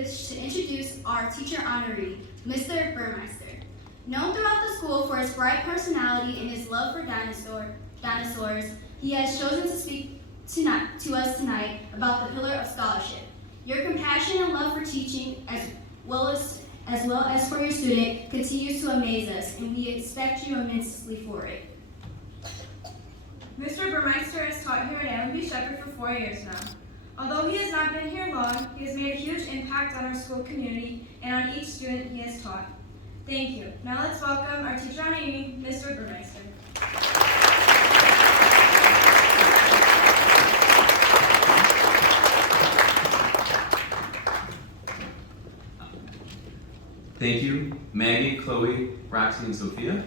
privilege to introduce our teacher honoree, Mr. Burmeister. Known throughout the school for his bright personality and his love for dinosaurs, he has chosen to speak to us tonight about the pillar of scholarship. Your compassion and love for teaching, as well as for your student, continues to amaze us, and we expect you immensely for it. Mr. Burmeister has taught here at Allenby Shepard for 4 years now. Although he has not been here long, he has made a huge impact on our school community and on each student he has taught. Thank you. Now let's welcome our teacher honoree, Mr. Burmeister. Thank you, Maggie, Chloe, Roxy, and Sophia.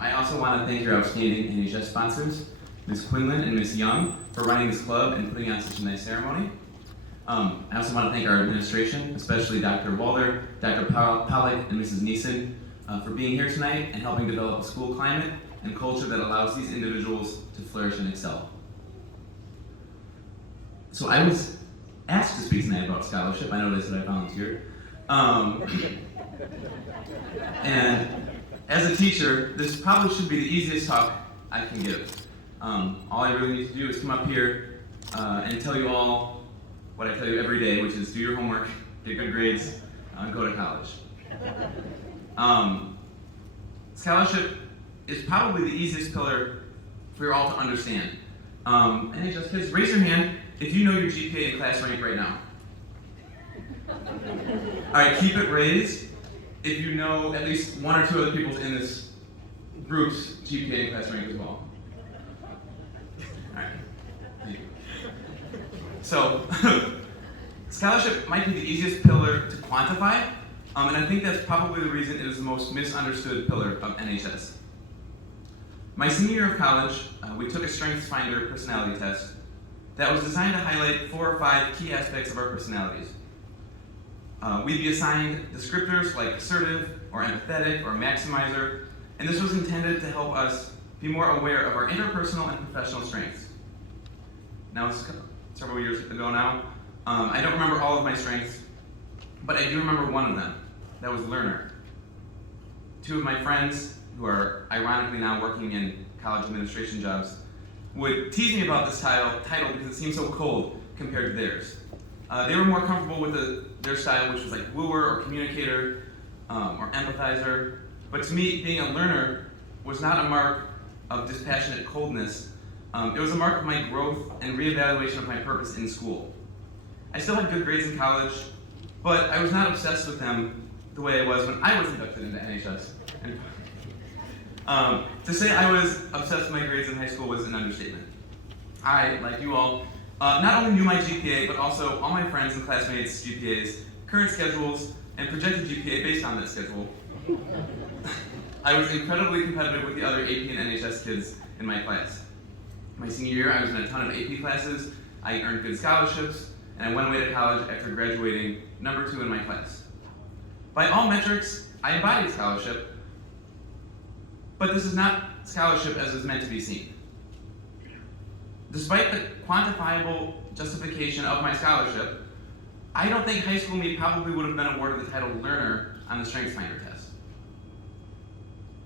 I also want to thank your outstanding NHS sponsors, Ms. Quinlan and Ms. Young, for running this club and putting on such a nice ceremony. I also want to thank our administration, especially Dr. Walder, Dr. Pollack, and Mrs. Neeson, for being here tonight and helping develop a school climate and culture that allows these individuals to flourish and excel. So I was asked to speak tonight about scholarship. I noticed that I volunteered. And as a teacher, this probably should be the easiest talk I can give. All I really need to do is come up here and tell you all what I tell you every day, which is do your homework, get good grades, go to college. Scholarship is probably the easiest pillar for you all to understand. NHS kids, raise your hand if you know your GPA and class rank right now. All right, keep it raised if you know at least one or two other people in this group's GPA and class rank as well. All right, thank you. So, scholarship might be the easiest pillar to quantify, and I think that's probably the reason it is the most misunderstood pillar of NHS. My senior year of college, we took a StrengthsFinder personality test that was designed to highlight 4 or 5 key aspects of our personalities. We'd be assigned descriptors like assertive, or empathetic, or maximizer, and this was intended to help us be more aware of our interpersonal and professional strengths. Now, it's several years ago now. I don't remember all of my strengths, but I do remember one of them. That was learner. 2 of my friends, who are ironically now working in college administration jobs, would tease me about this title because it seemed so cold compared to theirs. They were more comfortable with their style, which was like wooer or communicator or empathizer. But to me, being a learner was not a mark of dispassionate coldness. It was a mark of my growth and reevaluation of my purpose in school. I still had good grades in college, but I was not obsessed with them the way I was when I was inducted into NHS. To say I was obsessed with my grades in high school was an understatement. I, like you all, not only knew my GPA, but also all my friends and classmates' GPAs, current schedules, and projected GPA based on that schedule. I was incredibly competitive with the other AP and NHS kids in my class. My senior year, I was in a ton of AP classes, I earned good scholarships, and I went away to college after graduating number 2 in my class. By all metrics, I embodied scholarship, but this is not scholarship as it's meant to be seen. Despite the quantifiable justification of my scholarship, I don't think high school me probably would have been awarded the title learner on the StrengthsFinder test.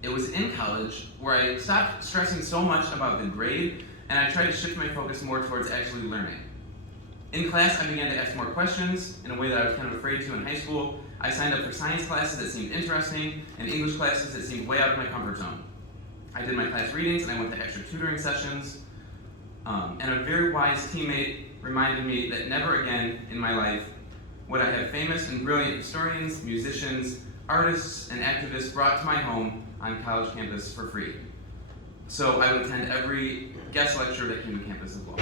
It was in college where I stopped stressing so much about the grade and I tried to shift my focus more towards actually learning. In class, I began to ask more questions in a way that I was kind of afraid to in high school. I signed up for science classes that seemed interesting and English classes that seemed way out of my comfort zone. I did my class readings and I went to extra tutoring sessions. And a very wise teammate reminded me that never again in my life would I have famous and brilliant historians, musicians, artists, and activists brought to my home on college campus for free. So I would attend every guest lecture that came to campus as well.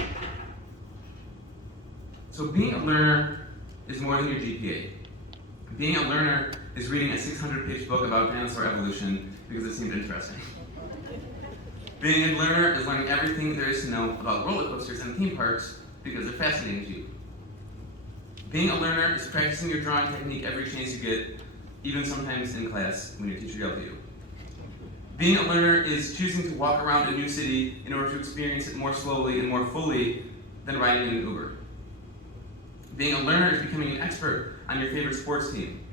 So being a learner is more than your GPA. Being a learner is reading a 600-page book about dinosaur evolution because it seemed interesting. Being a learner is learning everything there is to know about roller coasters and theme parks because they're fascinating to you. Being a learner is practicing your drawing technique every chance you get, even sometimes in class when your teacher yells at you. Being a learner is choosing to walk around a new city in order to experience it more slowly and more fully than riding in an Uber. Being a learner is becoming an expert on your favorite sports team.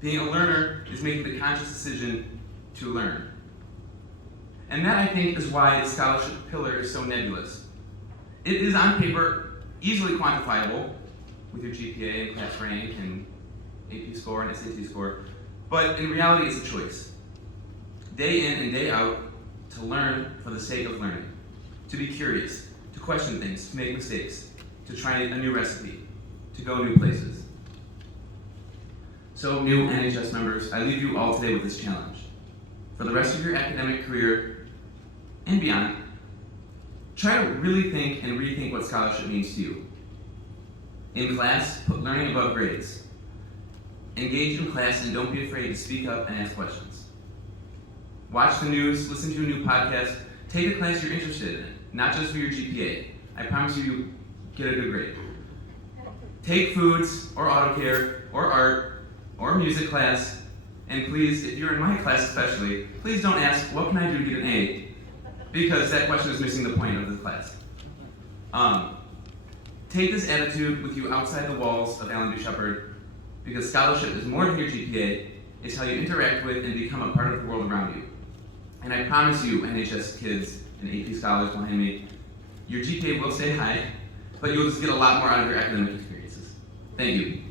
Being a learner is making the conscious decision to learn. And that, I think, is why the scholarship pillar is so nebulous. It is on paper easily quantifiable with your GPA and class rank and AP score and SAT score, but in reality it's a choice. Day in and day out, to learn for the sake of learning, to be curious, to question things, to make mistakes, to try a new recipe, to go new places. So, new NHS members, I leave you all today with this challenge. For the rest of your academic career and beyond, try to really think and rethink what scholarship means to you. In class, put learning above grades. Engage in class and don't be afraid to speak up and ask questions. Watch the news, listen to a new podcast, take a class you're interested in, not just for your GPA. I promise you'll get a good grade. Take foods, or auto care, or art, or music class, and please, if you're in my class especially, please don't ask, what can I do to get an A? Because that question is missing the point of the class. Take this attitude with you outside the walls of Allen B. Shepard, because scholarship is more than your GPA, it's how you interact with and become a part of the world around you. And I promise you, NHS kids and AP scholars behind me, your GPA will stay high, but you'll just get a lot more out of your academic experiences. Thank you.